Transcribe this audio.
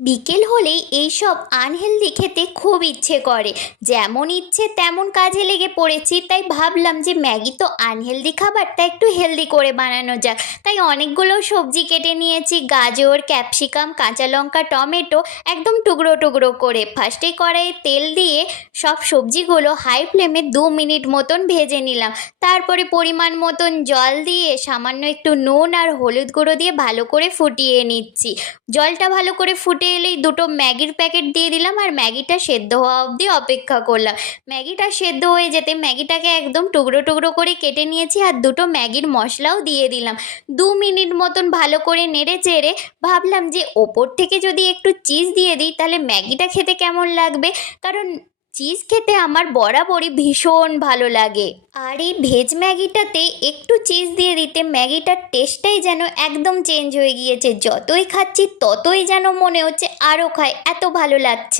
বিকেল হলেই এইসব আনহেলদি খেতে খুব ইচ্ছে করে। যেমন ইচ্ছে তেমন কাজে লেগে পড়েছি, তাই ভাবলাম যে ম্যাগি তো আনহেলদি খাবার, তাই একটু হেলদি করে বানানো যাক। তাই অনেকগুলো সবজি কেটে নিয়েছি, গাজর, ক্যাপসিকাম, কাঁচা লঙ্কা, টমেটো একদম টুকরো টুকরো করে। ফার্স্টেই কড়াইয়ে তেল দিয়ে সব সবজিগুলো হাই ফ্লেমে 2 মিনিট মতন ভেজে নিলাম। তারপরে পরিমাণ মতন জল দিয়ে সামান্য একটু নুন আর হলুদ গুঁড়ো দিয়ে ভালো করে ফুটিয়ে নিচ্ছি। জলটা ভালো করে ফুটে এলেই দুটো ম্যাগির প্যাকেট দিয়ে দিলাম আর ম্যাগিটা সেদ্ধ হওয়া অবধি অপেক্ষা করলাম। ম্যাগিটা সেদ্ধ হয়ে যেতে ম্যাগিটাকে একদম টুকরো টুকরো করে কেটে নিয়েছি আর দুটো ম্যাগির মশলাও দিয়ে দিলাম। 2 মিনিট মতন ভালো করে নেড়ে চেড়ে ভাবলাম যে ওপর থেকে যদি একটু চিজ দিয়ে দিই তাহলে ম্যাগিটা খেতে কেমন লাগবে, কারণ চিজ খেতে আমার বরাবরই ভীষণ ভালো লাগে। আর এই ভেজ ম্যাগিটাতে একটু চিজ দিয়ে দিতে ম্যাগিটার টেস্টটাই যেন একদম চেঞ্জ হয়ে গিয়েছে। যতই খাচ্ছি ততই যেন মনে হচ্ছে আরও খাই, এত ভালো লাগছে।